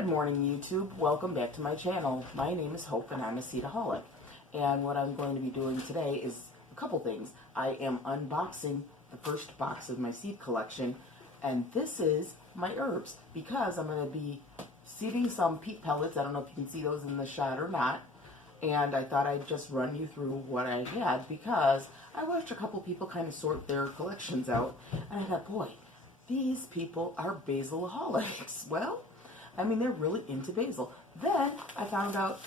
Good morning, YouTube. Welcome back to my channel. My name is Hope and I'm a seedaholic. And what I'm going to be doing today is a couple things. I am unboxing the first box of my seed collection, and this is my herbs because I'm going to be seeding some peat pellets. I don't know if you can see those in the shot or not. And I thought I'd just run you through what I had because I watched a couple people kind of sort their collections out, and I thought, boy, these people are basilaholics. Well, I mean, they're really into basil. Then I found out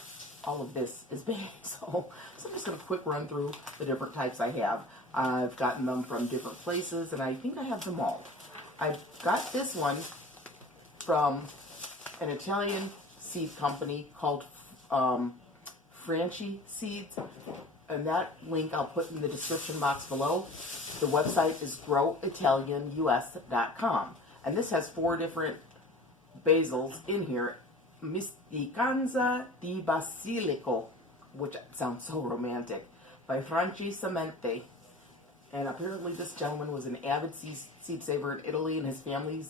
all of this is basil. So I'm just going to quick run through the different types I have. I've gotten them from different places, and I think I have them all. I got this one from an Italian seed company called Franchi Seeds, and that link I'll put in the description box below. The website is growitalianus.com, and this has 4 different basils in here. Misticanza di Basilico, which sounds so romantic, by Franchi Semente. And apparently this gentleman was an avid seed saver in Italy, and his family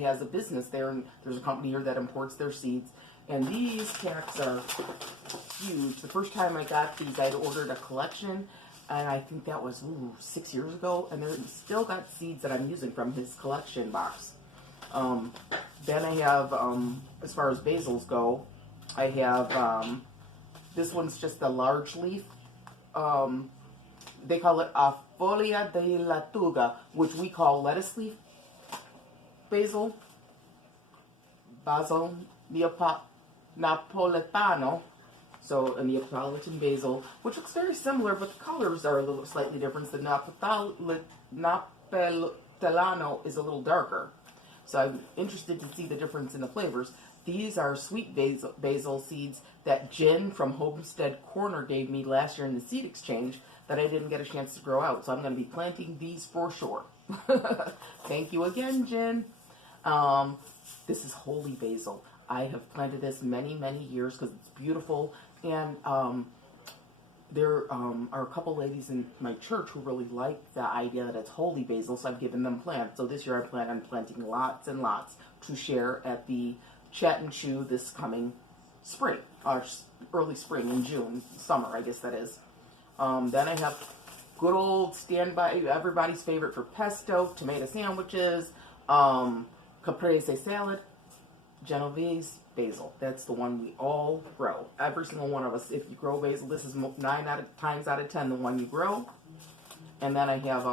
has a business there, and there's a company here that imports their seeds. And these packs are huge. The first time I got these, I'd ordered a collection, and I think that was 6 years ago, and they're still got seeds that I'm using from his collection box. Then I have, as far as basils go, I have, this one's just a large leaf. They call it a folia de latuga, which we call lettuce leaf basil. Basil Napoletano, so a Neapolitan basil, which looks very similar, but the colors are a little slightly different. The Napoletano is a little darker. So I'm interested to see the difference in the flavors. These are sweet basil seeds that Jen from Homestead Corner gave me last year in the seed exchange that I didn't get a chance to grow out. So I'm going to be planting these for sure. Thank you again, Jen. This is holy basil. I have planted this many, many years because it's beautiful. And there are a couple ladies in my church who really like the idea that it's holy basil, so I've given them plants. So this year I plan on planting lots and lots to share at the Chat and Chew this coming spring, or early spring in June, summer I guess that is. Then I have good old standby, everybody's favorite for pesto, tomato sandwiches, caprese salad, Genovese basil. That's the one we all grow. Every single one of us. If you grow basil, this is 9 times out of 10 the one you grow. And then I have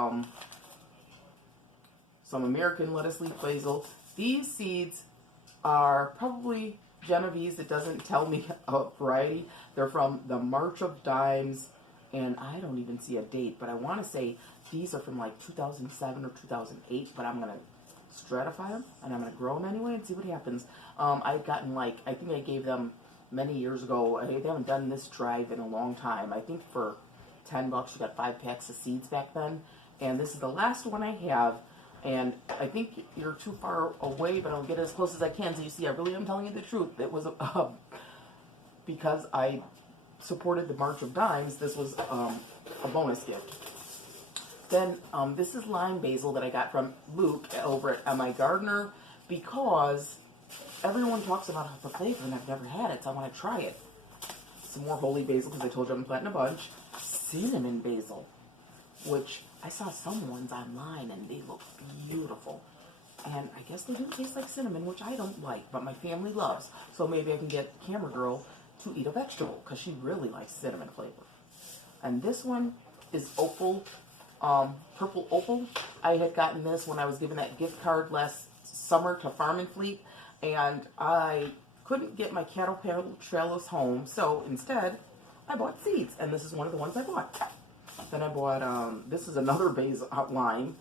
some American lettuce leaf basil. These seeds are probably Genovese. It doesn't tell me a variety. They're from the March of Dimes, and I don't even see a date, but I want to say these are from like 2007 or 2008, but I'm going to stratify them, and I'm going to grow them anyway and see what happens. I've gotten I think I gave them many years ago. They haven't done this drive in a long time. I think for $10 you got 5 packs of seeds back then, and this is the last one I have, and I think you're too far away, but I'll get as close as I can so you see I really am telling you the truth. It was because I supported the March of Dimes, this was a bonus gift. Then this is lime basil that I got from Luke over at M.I. Gardener because everyone talks about the flavor and I've never had it, so I want to try it. Some more holy basil because I told you I'm planting a bunch. Cinnamon basil, which I saw some ones online and they look beautiful. And I guess they do taste like cinnamon, which I don't like, but my family loves. So maybe I can get Camera Girl to eat a vegetable because she really likes cinnamon flavor. And this one is opal. Purple opal. I had gotten this when I was given that gift card last summer to Farm and Fleet, and I couldn't get my cattle trellis home, so instead I bought seeds, and this is one of the ones I bought. Then I bought, this is another basil lime.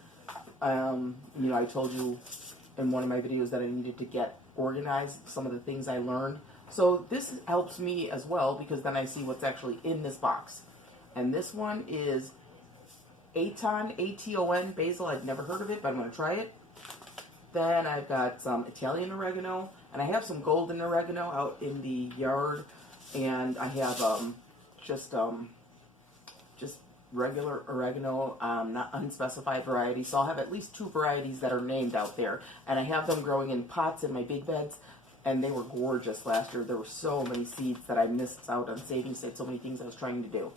I told you in one of my videos that I needed to get organized, some of the things I learned. So this helps me as well because then I see what's actually in this box. And this one is Aton, A-T-O-N, basil. I've never heard of it, but I'm going to try it. Then I've got some Italian oregano, and I have some golden oregano out in the yard, and I have just regular oregano, not unspecified varieties. So I'll have at least 2 varieties that are named out there, and I have them growing in pots in my big beds. and they were gorgeous last year. There were so many seeds that I missed out on saving. I had so many things I was trying to do.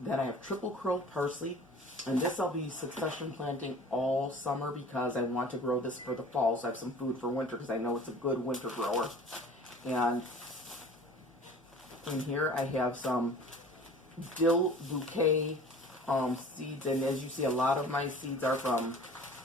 Then I have triple curled parsley, and this I'll be succession planting all summer because I want to grow this for the fall, so I have some food for winter because I know it's a good winter grower. And in here I have some dill bouquet seeds, and as you see, a lot of my seeds are from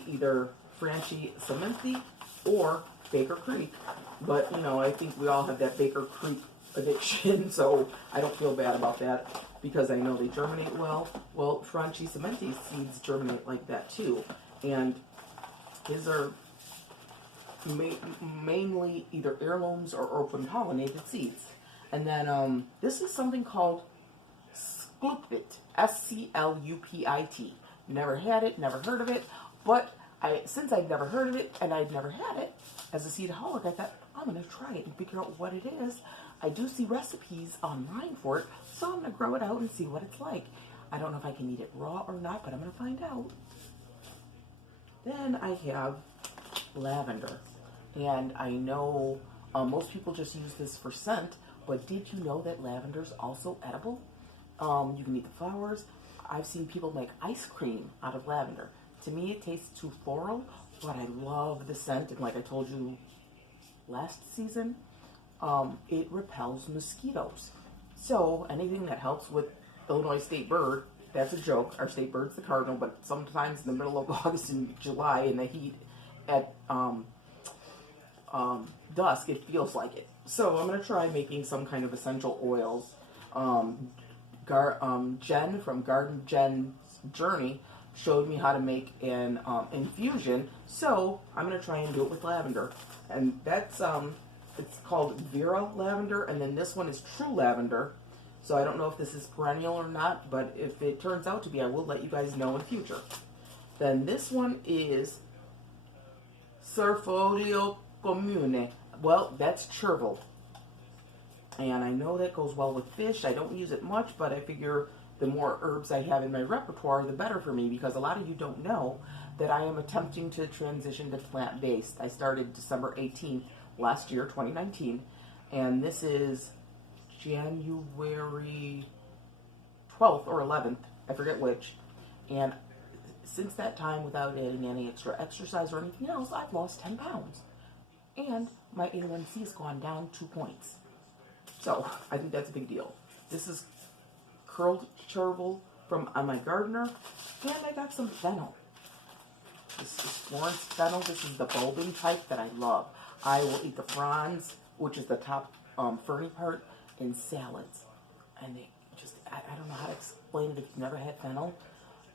either Franchi Cementi or Baker Creek. But, you know, I think we all have that Baker Creek addiction, so I don't feel bad about that because I know they germinate well. Well, Franchi Cementi seeds germinate like that too. And his are mainly either heirlooms or open pollinated seeds. And then this is something called Sklupit, S-C-L-U-P-I-T. Never had it, never heard of it, but since I'd never heard of it and I'd never had it, as a seedaholic, I thought, I'm going to try it and figure out what it is. I do see recipes online for it, so I'm going to grow it out and see what it's like. I don't know if I can eat it raw or not, but I'm going to find out. Then I have lavender, and I know most people just use this for scent, but did you know that lavender is also edible? You can eat the flowers. I've seen people make ice cream out of lavender. To me, it tastes too floral, but I love the scent, and like I told you last season, it repels mosquitoes. So anything that helps with Illinois state bird, that's a joke. Our state bird's the cardinal, but sometimes in the middle of August and July in the heat at dusk, it feels like it. So I'm going to try making some kind of essential oils. Jen from Garden Jen's Journey showed me how to make an infusion, so I'm going to try and do it with lavender. And that's, it's called Vera lavender, and then this one is true lavender. So I don't know if this is perennial or not, but if it turns out to be, I will let you guys know in future. Then this one is Cerfodio Comune. Well, that's chervil. And I know that goes well with fish. I don't use it much, but I figure the more herbs I have in my repertoire, the better for me, because a lot of you don't know that I am attempting to transition to plant-based. I started December 18th last year, 2019, and this is January 12th or 11th, I forget which, and since that time, without adding any extra exercise or anything else, I've lost 10 pounds, and my A1C has gone down 2 points. So I think that's a big deal. This is curled chervil from my gardener, and I got some fennel. This is Florence fennel. This is the bulbing type that I love. I will eat the fronds, which is the top ferny part, in salads. And they just, I don't know how to explain it if you've never had fennel.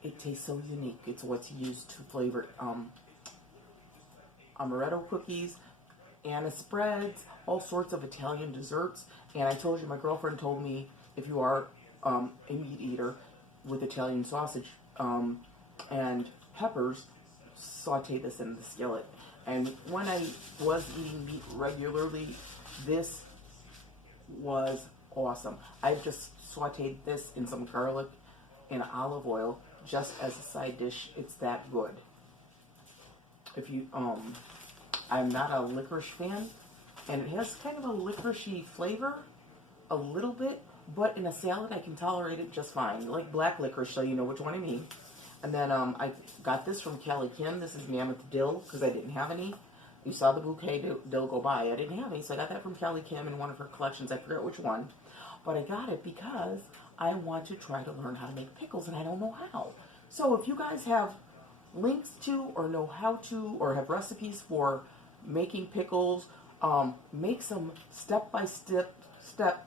It tastes so unique. It's what's used to flavor amaretto cookies, Anna spreads, all sorts of Italian desserts. And I told you, my girlfriend told me, if you are a meat eater with Italian sausage and peppers, saute this in the skillet. And when I was eating meat regularly, this was awesome. I just sauteed this in some garlic and olive oil just as a side dish. It's that good. If you, I'm not a licorice fan, and it has kind of a licoricey flavor, a little bit, but in a salad I can tolerate it just fine. Like black licorice, so you know which one I mean. And then I got this from Kelly Kim. This is Mammoth Dill, because I didn't have any. You saw the bouquet dill go by. I didn't have any, so I got that from Kelly Kim in one of her collections. I forget which one. But I got it because I want to try to learn how to make pickles, and I don't know how. So if you guys have links to, or know how to, or have recipes for making pickles, make some step-by-step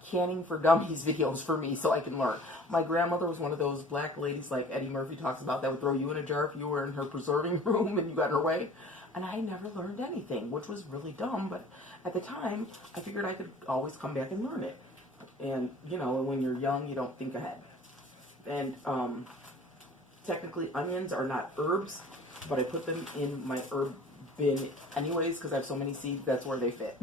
canning for dummies videos for me so I can learn. My grandmother was one of those black ladies like Eddie Murphy talks about that would throw you in a jar if you were in her preserving room and you got in her way. And I never learned anything, which was really dumb, but at the time, I figured I could always come back and learn it. And, you know, when you're young, you don't think ahead. And technically, onions are not herbs, but I put them in my herb bin anyways because I have so many seeds, that's where they fit.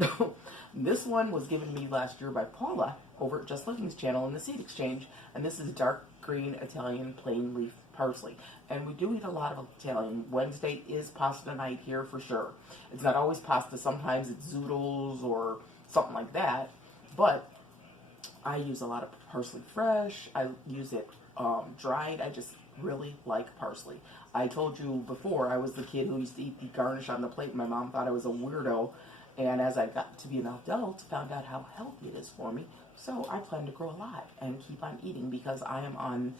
This one was given me last year by Paula over at Just Living's channel in the Seed Exchange, and this is dark green Italian plain leaf parsley. And we do eat a lot of Italian. Wednesday is pasta night here for sure. It's not always pasta. Sometimes it's zoodles or something like that. But I use a lot of parsley fresh. I use it dried. I just really like parsley. I told you before, I was the kid who used to eat the garnish on the plate. My mom thought I was a weirdo. And as I got to be an adult, found out how healthy it is for me. So I plan to grow a lot and keep on eating because I'm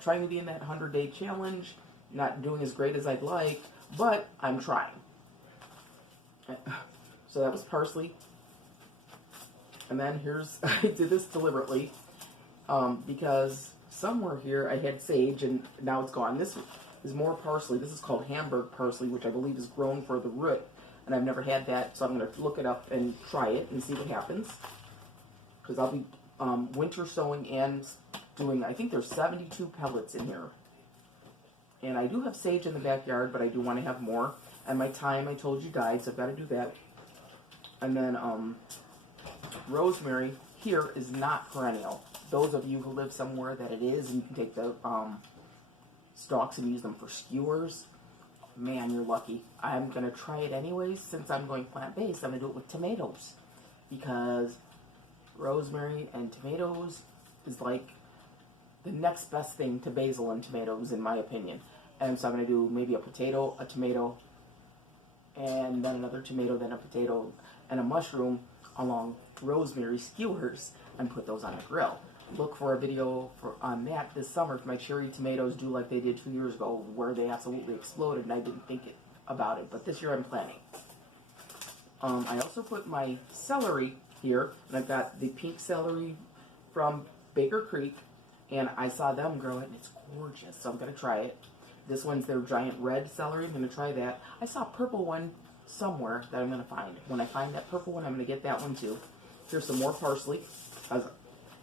trying to be in that 100-day challenge. Not doing as great as I'd like, but I'm trying. So that was parsley. And then here's, I did this deliberately because somewhere here I had sage and now it's gone. This is more parsley. This is called Hamburg parsley, which I believe is grown for the root. And I've never had that, so I'm going to look it up and try it and see what happens. Because I'll be winter sowing and doing, I think there's 72 pellets in here. And I do have sage in the backyard, but I do want to have more. And my thyme, I told you, died, so I've got to do that. And then rosemary here is not perennial. Those of you who live somewhere that it is, and you can take the stalks and use them for skewers, man, you're lucky. I'm going to try it anyways. Since I'm going plant-based, I'm going to do it with tomatoes. Because rosemary and tomatoes is like the next best thing to basil and tomatoes, in my opinion. And so I'm going to do maybe a potato, a tomato, and then another tomato, then a potato, and a mushroom along rosemary skewers, and put those on the grill. Look for a video on that this summer if my cherry tomatoes do like they did 2 years ago, where they absolutely exploded and I didn't think about it. But this year I'm planning. I also put my celery here, and I've got the pink celery from Baker Creek, and I saw them grow it, and it's gorgeous, so I'm going to try it. This one's their giant red celery. I'm going to try that. I saw a purple one somewhere that I'm going to find. When I find that purple one, I'm going to get that one too. Here's some more parsley.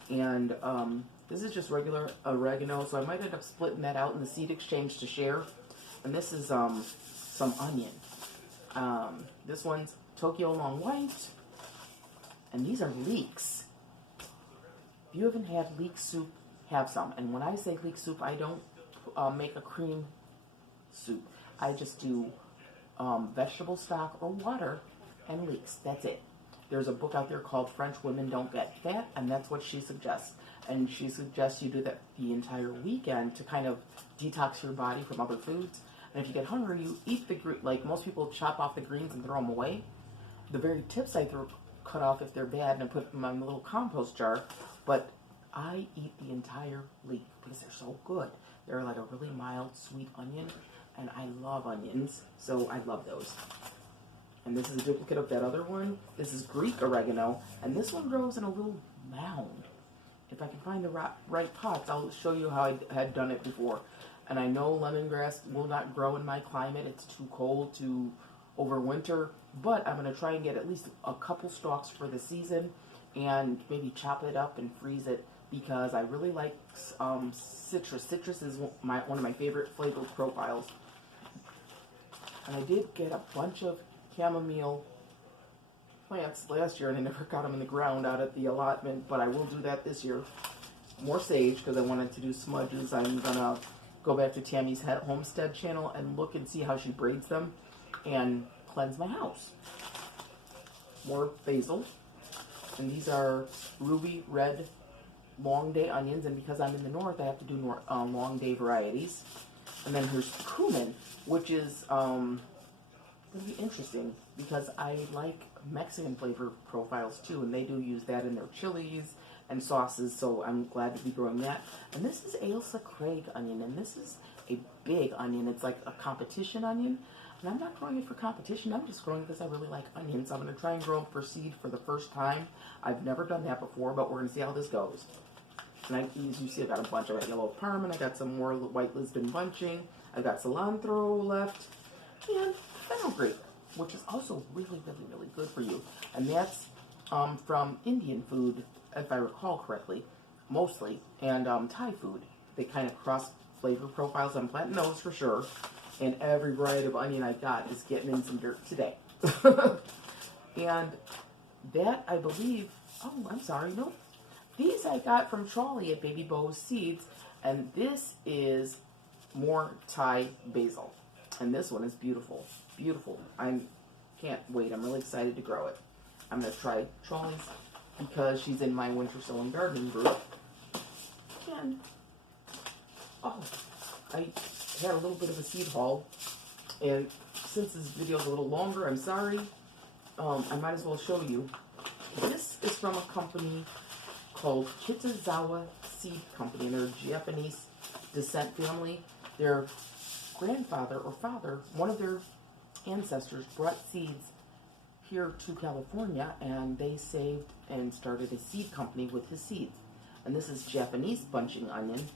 And this is just regular oregano, so I might end up splitting that out in the seed exchange to share. And this is some onion. This one's Tokyo Long White. And these are leeks. If you haven't had leek soup, have some. And when I say leek soup, I don't make a cream soup. I just do vegetable stock or water and leeks. That's it. There's a book out there called French Women Don't Get Fat, and that's what she suggests. And she suggests you do that the entire weekend to kind of detox your body from other foods. And if you get hungry, you eat the like most people chop off the greens and throw them away. The very tips I cut off if they're bad, and I put them in my little compost jar. But I eat the entire leek because they're so good. They're like a really mild, sweet onion, and I love onions, so I love those. And this is a duplicate of that other one. This is Greek oregano, and this one grows in a little mound. If I can find the right pots, I'll show you how I had done it before. And I know lemongrass will not grow in my climate. It's too cold to overwinter, but I'm going to try and get at least a couple stalks for the season and maybe chop it up and freeze it because I really like citrus. Citrus is one of my favorite flavor profiles. And I did get a bunch of chamomile plants last year, and I never got them in the ground out at the allotment, but I will do that this year. More sage, because I wanted to do smudges. I'm going to go back to Tammy's Homestead channel and look and see how she braids them and cleanse my house. More basil. And these are ruby red long day onions, and because I'm in the north, I have to do long day varieties. And then here's cumin, which is going to be interesting because I like Mexican flavor profiles too, and they do use that in their chilies and sauces, so I'm glad to be growing that. And this is Ailsa Craig onion, and this is a big onion. It's like a competition onion, and I'm not growing it for competition. I'm just growing it because I really like onions. I'm going to try and grow them for seed for the first time. I've never done that before, but we're going to see how this goes. And as you see, I got a bunch. I got yellow parman. I got some more white Lisbon bunching. I got cilantro left, and fenugreek, which is also really, really, really good for you. And that's from Indian food, if I recall correctly, mostly, and Thai food. They kind of cross flavor profiles. I'm planting those for sure. And every variety of onion I got is getting in some dirt today. And that, I believe, oh, I'm sorry, no. These I got from Trolley at Baby Bo's Seeds, and this is more Thai basil. And this one is beautiful. Beautiful. I can't wait. I'm really excited to grow it. I'm going to try Charlie's because she's in my winter sowing gardening group. And, oh, I had a little bit of a seed haul. And since this video is a little longer, I'm sorry. I might as well show you. This is from a company called Kitazawa Seed Company. And they're a Japanese descent family. Their grandfather or father, one of their ancestors, brought seeds here to California, and they saved and started a seed company with his seeds. And this is Japanese bunching onion.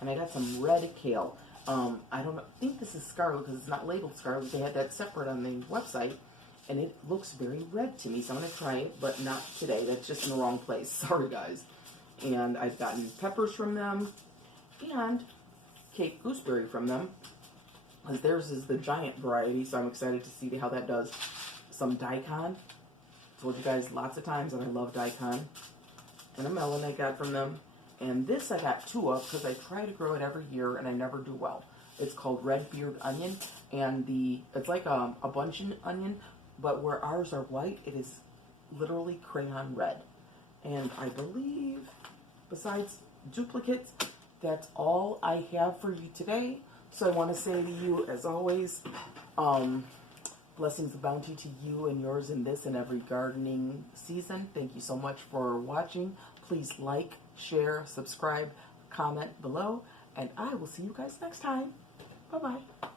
And I got some red kale. I don't think this is scarlet because it's not labeled scarlet. They had that separate on the website. And it looks very red to me, so I'm going to try it, but not today. That's just in the wrong place. Sorry, guys. And I've gotten peppers from them and Cape gooseberry from them. Because theirs is the giant variety, so I'm excited to see how that does. Some daikon. Told you guys lots of times that I love daikon. And a melon I got from them. And this I got 2 of because I try to grow it every year and I never do well. It's called red beard onion. And it's like a bunching onion, but where ours are white, it is literally crayon red. And I believe, besides duplicates, that's all I have for you today. So I want to say to you, as always, blessings of bounty to you and yours in this and every gardening season. Thank you so much for watching. Please like, share, subscribe, comment below, and I will see you guys next time. Bye-bye.